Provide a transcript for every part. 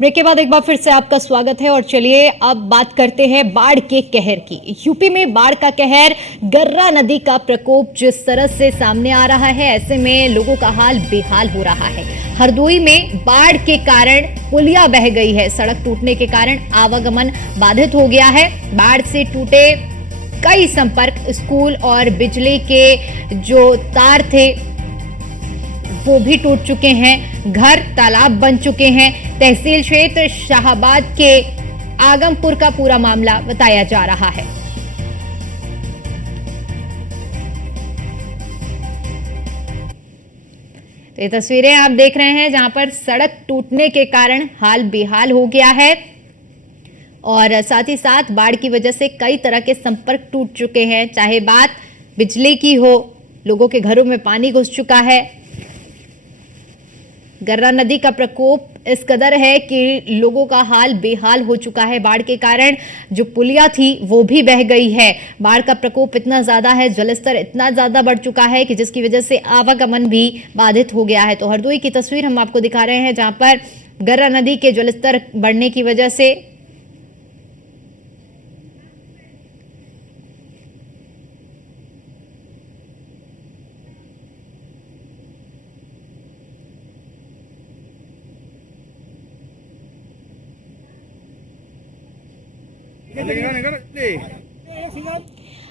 Break के बाद एक बार फिर से आपका स्वागत है और चलिए अब बात करते हैं बाढ़ के कहर की। यूपी में बाढ़ का कहर, गर्रा नदी का प्रकोप जिस तरह से सामने आ रहा है, ऐसे में लोगों का हाल बेहाल हो रहा है। हरदोई में बाढ़ के कारण पुलिया बह गई है। सड़क टूटने के कारण आवागमन बाधित हो गया है। बाढ़ से टूटे कई संपर्क, स्कूल और बिजली के जो तार थे वो भी टूट चुके हैं। घर तालाब बन चुके हैं। तहसील क्षेत्र शाहाबाद के आगमपुर का पूरा मामला बताया जा रहा है। तो ये तस्वीरें आप देख रहे हैं जहां पर सड़क टूटने के कारण हाल बेहाल हो गया है और साथ ही साथ बाढ़ की वजह से कई तरह के संपर्क टूट चुके हैं। चाहे बात बिजली की हो, लोगों के घरों में पानी घुस चुका है। गर्रा नदी का प्रकोप इस कदर है कि लोगों का हाल बेहाल हो चुका है। बाढ़ के कारण जो पुलिया थी वो भी बह गई है। बाढ़ का प्रकोप इतना ज्यादा है, जलस्तर इतना ज्यादा बढ़ चुका है कि जिसकी वजह से आवागमन भी बाधित हो गया है। तो हरदोई की तस्वीर हम आपको दिखा रहे हैं जहां पर गर्रा नदी के जलस्तर बढ़ने की वजह से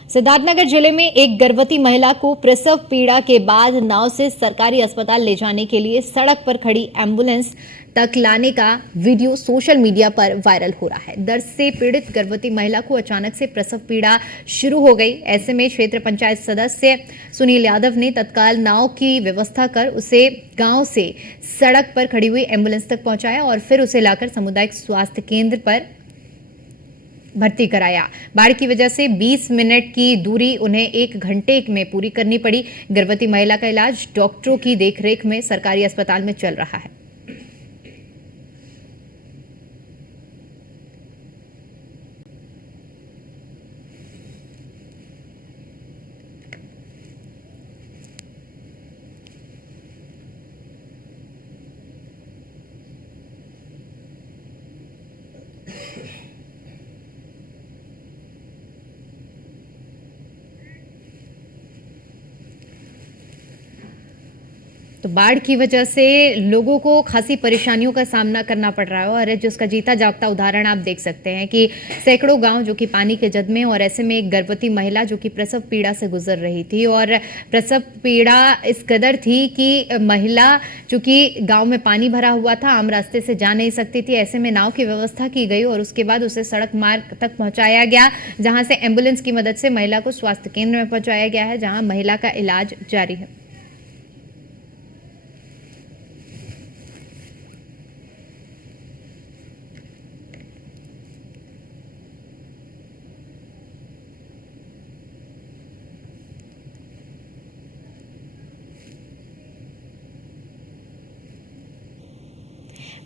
सिद्धार्थनगर जिले में एक गर्भवती महिला को प्रसव पीड़ा के बाद नाव से सरकारी अस्पताल ले जाने के लिए सड़क पर खड़ी एम्बुलेंस तक लाने का वीडियो सोशल मीडिया पर वायरल हो रहा है। दर्द से पीड़ित गर्भवती महिला को अचानक से प्रसव पीड़ा शुरू हो गई। ऐसे में क्षेत्र पंचायत सदस्य सुनील यादव ने तत्काल नाव की व्यवस्था कर उसे गांव से सड़क पर खड़ी हुई एम्बुलेंस तक पहुंचाया और फिर उसे लाकर सामुदायिक स्वास्थ्य केंद्र पर भर्ती कराया। बाढ़ की वजह से 20 मिनट की दूरी उन्हें 1 घंटे में पूरी करनी पड़ी। गर्भवती महिला का इलाज डॉक्टरों की देखरेख में सरकारी अस्पताल में चल रहा है। तो बाढ़ की वजह से लोगों को खासी परेशानियों का सामना करना पड़ रहा है और जिसका जीता जागता उदाहरण आप देख सकते हैं कि सैकड़ों गांव जो कि पानी के जद में, और ऐसे में एक गर्भवती महिला जो कि प्रसव पीड़ा से गुजर रही थी और प्रसव पीड़ा इस कदर थी कि महिला चूंकि गांव में पानी भरा हुआ था, आम रास्ते से जा नहीं सकती थी। ऐसे में नाव की व्यवस्था की गई और उसके बाद उसे सड़क मार्ग तक पहुंचाया गया, जहां से एम्बुलेंस की मदद से महिला को स्वास्थ्य केंद्र में पहुंचाया गया है, जहां महिला का इलाज जारी है।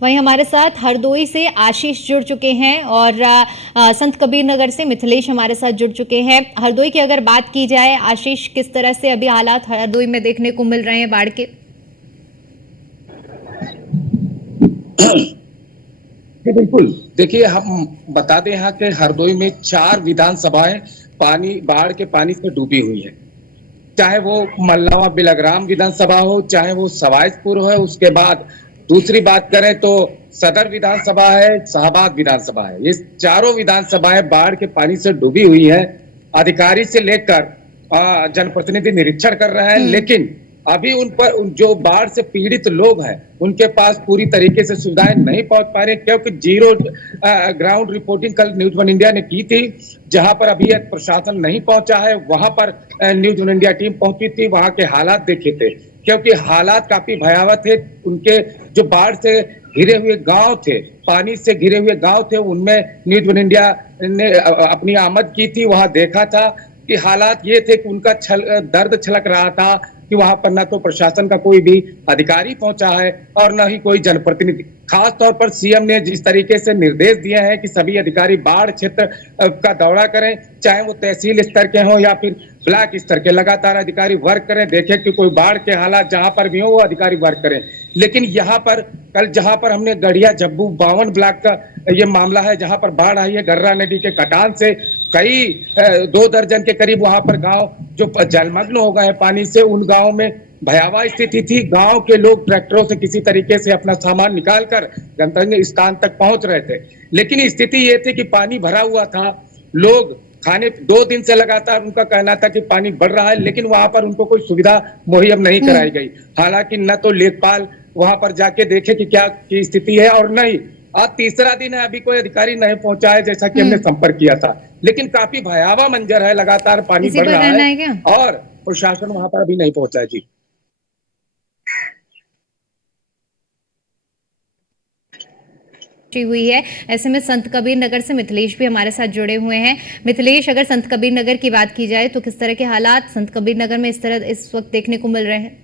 वहीं हमारे साथ हरदोई से आशीष जुड़ चुके हैं और संत कबीर नगर से मिथिलेश हमारे साथ जुड़ चुके हैं। हरदोई की अगर बात की जाए, आशीष, किस तरह से अभी हालात हरदोई में देखने को मिल रहे हैं बाढ़ के? बिल्कुल, देखिए हम बता दें यहाँ के हरदोई में 4 विधानसभाएं बाढ़ के पानी से डूबी हुई है। चाहे वो मल्लावा बिलग्राम विधानसभा हो, चाहे वो सवाईपुर हो, उसके बाद दूसरी बात करें तो सदर विधानसभा है, शाहबाद विधानसभा है। ये चारों विधानसभाएं बाढ़ के पानी से डूबी हुई है। अधिकारी से लेकर जनप्रतिनिधि निरीक्षण कर रहे हैं, लेकिन अभी उन पर जो बाढ़ से पीड़ित लोग हैं उनके पास पूरी तरीके से सुविधाएं नहीं पहुंच पा रही, क्योंकि जीरो ग्राउंड रिपोर्टिंग कल न्यूज वन इंडिया ने की थी। जहां पर अभी प्रशासन नहीं पहुंचा है, वहां पर न्यूज वन इंडिया टीम पहुंची थी, वहां के हालात देखे थे, क्योंकि हालात काफी भयावह थे। उनके जो बाढ़ से घिरे हुए गांव थे, पानी से घिरे हुए गांव थे, उनमें न्यूज वन इंडिया ने अपनी आमद की थी। वहां देखा था कि हालात ये थे कि उनका दर्द छलक रहा था, कि वहां पर न तो प्रशासन का कोई भी अधिकारी पहुंचा है और न ही कोई जनप्रतिनिधि। खास तौर पर सीएम ने जिस तरीके से निर्देश दिए हैं कि सभी अधिकारी बाढ़ क्षेत्र का दौरा करें, चाहे वो तहसील स्तर के हों या फिर ब्लॉक स्तर के, लगातार अधिकारी वर्क करें, देखें कि कोई बाढ़ के हालात जहां पर भी हो वो अधिकारी वर्क करें। लेकिन यहाँ पर कल जहां पर हमने गढ़िया जब्बू 52 ब्लॉक का ये मामला है, जहां पर बाढ़ आई है, गर्रा नदी के कटान से कई 2 दर्जन के करीब वहां पर गांव जो जलमग्न हो गए हैं पानी से, उन गांव में भयावह स्थिति थी। गांव के लोग ट्रैक्टरों से किसी तरीके से अपना सामान निकालकर गंतव्य स्थान तक पहुंच रहे थे, लेकिन स्थिति ये थी कि पानी भरा हुआ था। लोग खाने 2 दिन से लगातार उनका कहना था कि पानी बढ़ रहा है, लेकिन वहां पर उनको कोई सुविधा मुहैया नहीं कराई गई। हालांकि न तो लेखपाल वहां पर जाके देखे कि क्या की स्थिति है, और नहीं आज तीसरा दिन है, अभी कोई अधिकारी नहीं पहुंचा है, जैसा कि हमने संपर्क किया था। लेकिन काफी भयावह मंजर है, लगातार पानी बढ़ रहा है और प्रशासन वहां पर अभी नहीं पहुंचा है। जी हुई है। ऐसे में संत कबीर नगर से मिथिलेश भी हमारे साथ जुड़े हुए हैं। मिथिलेश, अगर संत कबीर नगर की बात की जाए तो किस तरह के हालात संत कबीर नगर में इस वक्त देखने को मिल रहे हैं?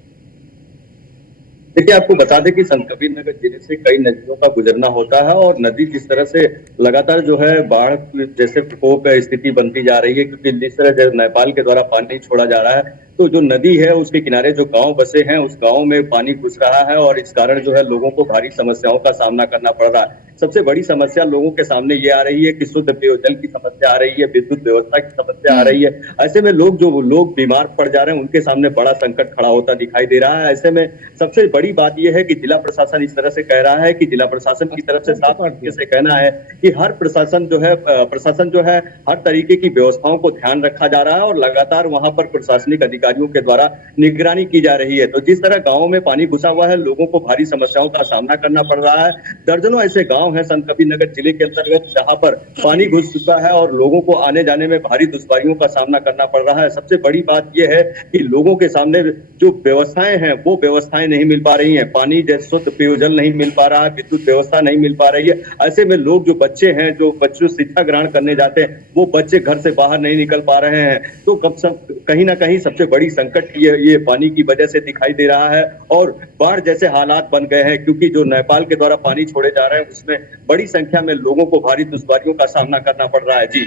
देखिए, आपको बता दें कि संत कबीर नगर जिले से कई नदियों का गुजरना होता है और नदी जिस तरह से लगातार जो है बाढ़ जैसे प्रकोप स्थिति बनती जा रही है, क्योंकि जिस तरह नेपाल के द्वारा पानी छोड़ा जा रहा है, तो जो नदी है उसके किनारे जो गांव बसे हैं उस गांव में पानी घुस रहा है और इस कारण जो है लोगों को भारी समस्याओं का सामना करना पड़ रहा है। सबसे बड़ी समस्या लोगों के सामने ये आ रही है कि शुद्ध पेयजल की समस्या आ रही है, विद्युत व्यवस्था की समस्या आ रही है। ऐसे में लोग बीमार पड़ जा रहे हैं, उनके सामने बड़ा संकट खड़ा होता दिखाई दे रहा है। ऐसे में सबसे बड़ी बात यह है कि जिला प्रशासन इस तरह से कह रहा है कि जिला प्रशासन की तरफ से साफ तरीके से कहना है कि हर प्रशासन जो है हर तरीके की व्यवस्थाओं को ध्यान रखा जा रहा है और लगातार वहां पर प्रशासनिक अधिकारियों के द्वारा निगरानी की जा रही है। तो जिस तरह गांवों में पानी घुसा हुआ है, लोगों को भारी समस्याओं का सामना करना पड़ रहा है। दर्जनों ऐसे गांव हैं संत कबीर नगर जिले के अंतर्गत जहां पर पानी घुस चुका है और लोगों को आने जाने में भारी दुश्वारियों का सामना करना पड़ रहा है। सबसे बड़ी बात यह है कि लोगों के सामने जो व्यवस्थाएं हैं वो व्यवस्थाएं नहीं मिल पा रही हैं। पानी जैसे शुद्ध पेयजल नहीं मिल पा रहा है, विद्युत व्यवस्था नहीं मिल पा रही है। ऐसे में लोग जो बच्चे हैं, जो बच्चों शिक्षा ग्रहण करने जाते हैं, वो बच्चे घर से बाहर नहीं निकल पा रहे हैं। तो कहीं ना कहीं सबसे बड़ी संकट ये पानी की वजह से दिखाई दे रहा है और बाढ़ जैसे हालात बन गए हैं, क्योंकि जो नेपाल के द्वारा पानी छोड़े जा रहे हैं उसमें बड़ी संख्या में लोगों को भारी दुश्वारियों का सामना करना पड़ रहा है। जी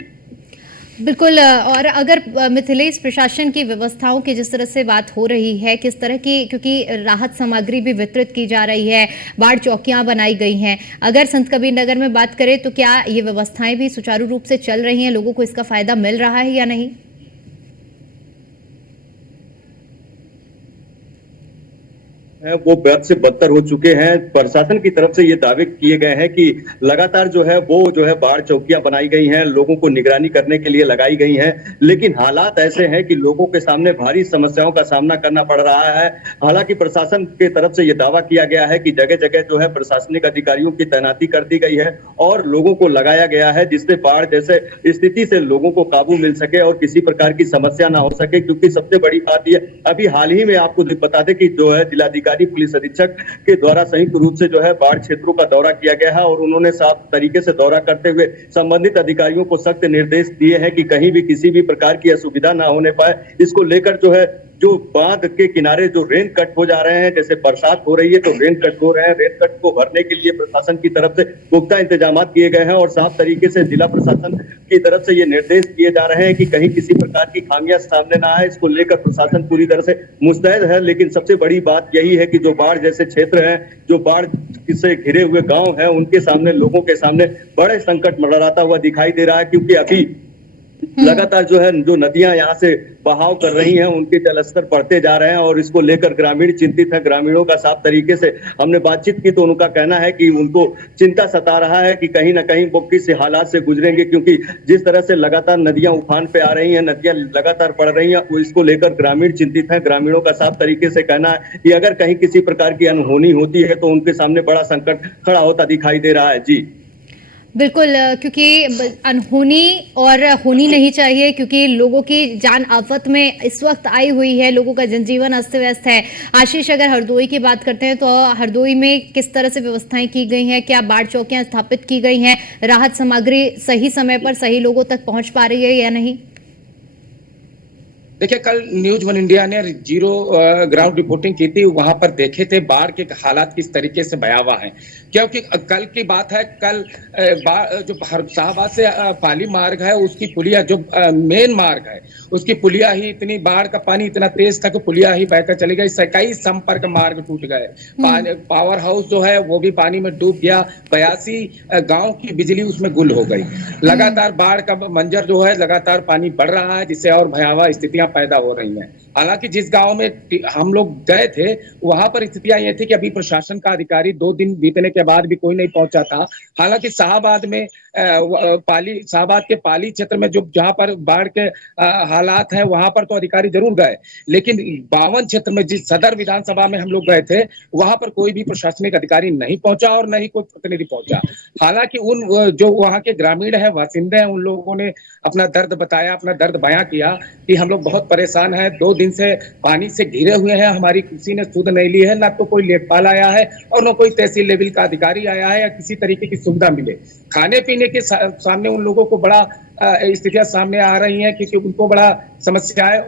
बिल्कुल। और अगर मिथिलेश, प्रशासन की व्यवस्थाओं की जिस तरह से बात हो रही है, किस तरह की, क्योंकि राहत सामग्री भी वितरित की जा रही है, बाढ़ चौकियां बनाई गई हैं, अगर संत कबीर नगर में बात करें तो क्या ये व्यवस्थाएं भी सुचारू रूप से चल रही हैं, लोगों को इसका फायदा मिल रहा है या नहीं? वो बद से बदतर हो चुके हैं। प्रशासन की तरफ से ये दावे किए गए हैं कि लगातार जो है बाढ़ चौकियां बनाई गई हैं, लोगों को निगरानी करने के लिए लगाई गई हैं, लेकिन हालात ऐसे हैं कि लोगों के सामने भारी समस्याओं का सामना करना पड़ रहा है। हालांकि प्रशासन की तरफ से ये दावा किया गया है कि जगह जगह जो है प्रशासनिक अधिकारियों की तैनाती कर दी गई है और लोगों को लगाया गया है, जिससे बाढ़ जैसे स्थिति से लोगों को काबू मिल सके और किसी प्रकार की समस्या ना हो सके। क्योंकि सबसे बड़ी बात यह, अभी हाल ही में आपको बता दें कि जो है जिलाधिकारी पुलिस अधीक्षक के द्वारा संयुक्त रूप से जो है बाढ़ क्षेत्रों का दौरा किया गया है और उन्होंने साफ तरीके से दौरा करते हुए संबंधित अधिकारियों को सख्त निर्देश दिए हैं कि कहीं भी किसी भी प्रकार की असुविधा ना होने पाए। इसको लेकर जो है जो बांध के किनारे जो रेन कट हो जा रहे हैं, जैसे बरसात हो रही है तो रेन कट हो रहे हैं, रेन कट को भरने के लिए प्रशासन की तरफ से पुख्ता इंतजाम किए गए हैं और साफ तरीके से जिला प्रशासन की तरफ से ये निर्देश दिए जा रहे हैं कि कहीं किसी प्रकार की खामियां सामने ना आए। इसको लेकर प्रशासन पूरी तरह से मुस्तैद है। लेकिन सबसे बड़ी बात यही है कि जो बाढ़ जैसे क्षेत्र हैं, जो बाढ़ से घिरे हुए गांव हैं, उनके सामने, लोगों के सामने बड़े संकट मंडराता हुआ दिखाई दे रहा है। क्योंकि अभी लगातार जो नदियां यहाँ से बहाव कर रही हैं, उनके जलस्तर बढ़ते जा रहे हैं और इसको लेकर ग्रामीण चिंतित है। ग्रामीणों का साफ तरीके से हमने बातचीत की तो उनका कहना है कि उनको चिंता सता रहा है कि कहीं ना कहीं वो किस हालात से गुजरेंगे, क्योंकि जिस तरह से लगातार नदियां उफान पे आ रही हैं, नदियां लगातार बढ़ रही हैं, इसको लेकर ग्रामीण चिंतित है। ग्रामीणों का साफ तरीके से कहना है कि अगर कहीं किसी प्रकार की अनहोनी होती है तो उनके सामने बड़ा संकट खड़ा होता दिखाई दे रहा है। जी बिल्कुल, क्योंकि अनहोनी और होनी नहीं चाहिए, क्योंकि लोगों की जान आफत में इस वक्त आई हुई है, लोगों का जनजीवन अस्त व्यस्त है। आशीष, अगर हरदोई की बात करते हैं तो हरदोई में किस तरह से व्यवस्थाएं की गई हैं? क्या बाढ़ चौकियां स्थापित की गई हैं? राहत सामग्री सही समय पर सही लोगों तक पहुंच पा रही है या नहीं? देखिए, कल न्यूज वन इंडिया ने जीरो ग्राउंड रिपोर्टिंग की थी, वहां पर देखे थे बाढ़ के हालात किस तरीके से भयावह हैं। क्योंकि कल की बात है, कल जो शाहबाद से पाली मार्ग है, उसकी पुलिया जो मेन मार्ग है, उसकी पुलिया ही इतनी, बाढ़ का पानी इतना तेज था कि पुलिया ही बहकर चली गई। कई संपर्क मार्ग टूट गए। पावर हाउस जो है वो भी पानी में डूब गया। 82 गांव की बिजली उसमें गुल हो गई। लगातार बाढ़ का मंजर जो है, लगातार पानी बढ़ रहा है, जिससे और भयावह स्थितियां पैदा हो रही हैं। हालांकि जिस गांव में हम लोग गए थे, वहां पर स्थितियां ये थी कि अभी प्रशासन का अधिकारी 2 दिन बीतने के बाद भी कोई नहीं पहुंचा था। हालांकि शाहबाद में शाहबाद के पाली क्षेत्र में जो जहां पर बाढ़ के हालात हैं, वहां पर तो अधिकारी जरूर गए, लेकिन 52 क्षेत्र में जिस सदर विधानसभा में हम लोग गए थे, वहां पर कोई भी प्रशासनिक अधिकारी नहीं पहुंचा और न ही कोई प्रतिनिधि पहुंचा। हालांकि उन जो वहां के ग्रामीण है, बासिंदे हैं, उन लोगों ने अपना दर्द बताया, अपना दर्द बयां किया कि हम लोग बहुत परेशान हैं, 2 दिन से पानी से घिरे हुए हैं, हमारी किसी ने सुध नहीं ली है, ना तो कोई लेखपाल आया है और न कोई तहसील लेवल का अधिकारी आया है या किसी तरीके की सुविधा मिले। खाने पीने के सामने उन लोगों को बड़ा स्थितियां सामने आ रही हैं, क्योंकि उनको बड़ा समस्याएं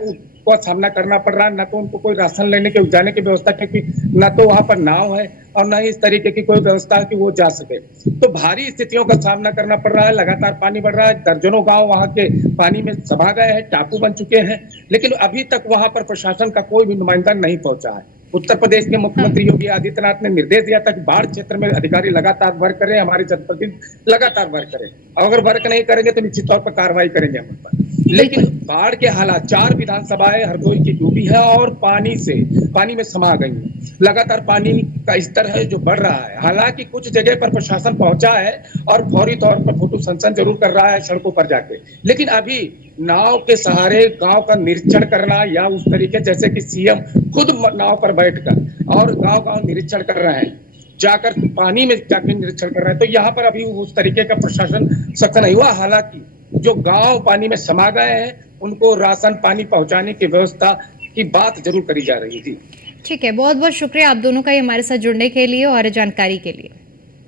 का सामना करना पड़ रहा है। ना तो उनको कोई राशन लेने के जाने की व्यवस्था, क्योंकि ना तो वहां पर नाव है और ना ही इस तरीके की कोई व्यवस्था है कि वो जा सके। तो भारी स्थितियों का सामना करना पड़ रहा है। लगातार पानी बढ़ रहा है, दर्जनों गांव वहां के पानी में समा गए हैं, टापू बन चुके हैं, लेकिन अभी तक वहां पर प्रशासन का कोई भी नुमाइंदा नहीं पहुंचा है। उत्तर प्रदेश के मुख्यमंत्री योगी आदित्यनाथ ने निर्देश दिया था कि बाढ़ क्षेत्र में अधिकारी लगातार वर्क करें, हमारे जनप्रतिनिधि लगातार वर्क करें, अगर वर्क नहीं करेंगे तो निश्चित तौर पर कार्रवाई करेंगे हम उन पर। लेकिन बाढ़ के हालात, 4 विधानसभाएं हरदोई की डूबी है और पानी में समा गई है। लगातार पानी का स्तर है जो बढ़ रहा है। हालांकि कुछ जगह पर प्रशासन पहुंचा है और फौरी तौर पर फोटो सेंसन जरूर कर रहा है सड़कों पर जाके, लेकिन अभी नाव के सहारे गांव का निरीक्षण करना, या उस तरीके जैसे कि सीएम खुद नाव पर बैठकर और गांव निरीक्षण कर रहे हैं, जाकर पानी में जाकर निरीक्षण कर रहे हैं, तो यहाँ पर अभी उस तरीके का प्रशासन सख्त नहीं हुआ। हालांकि जो गांव पानी में समा गए हैं, उनको राशन पानी पहुंचाने की व्यवस्था की बात जरूर करी जा रही थी। ठीक है, बहुत बहुत शुक्रिया आप दोनों का हमारे साथ जुड़ने के लिए और जानकारी के लिए।